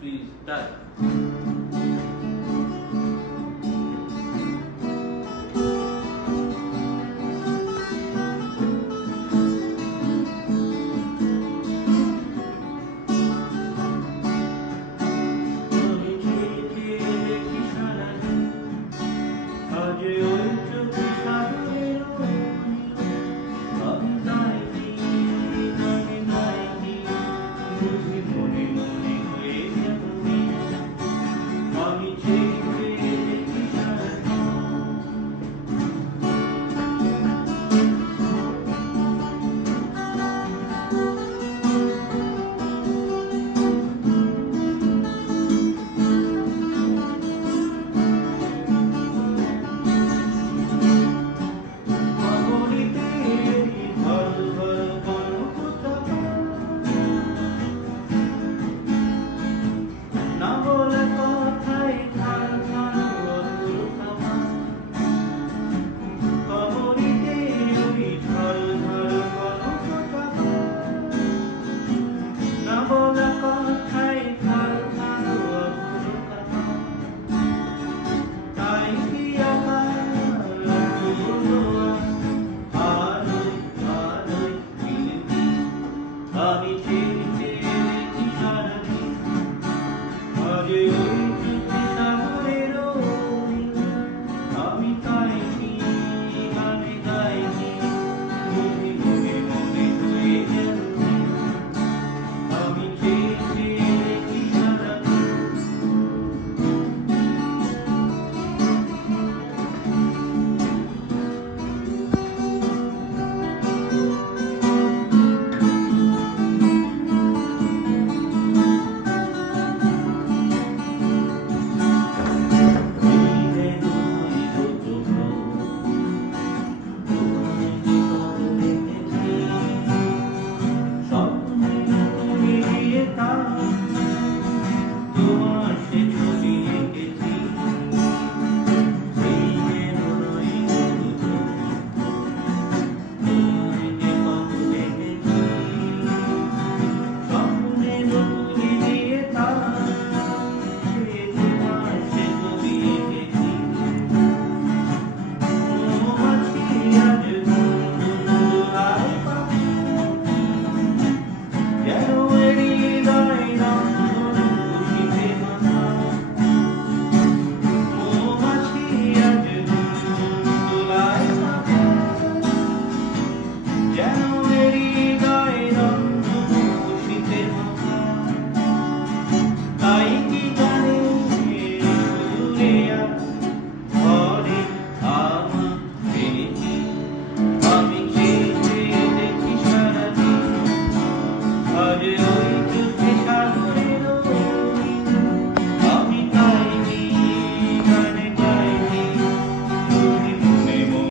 Please die.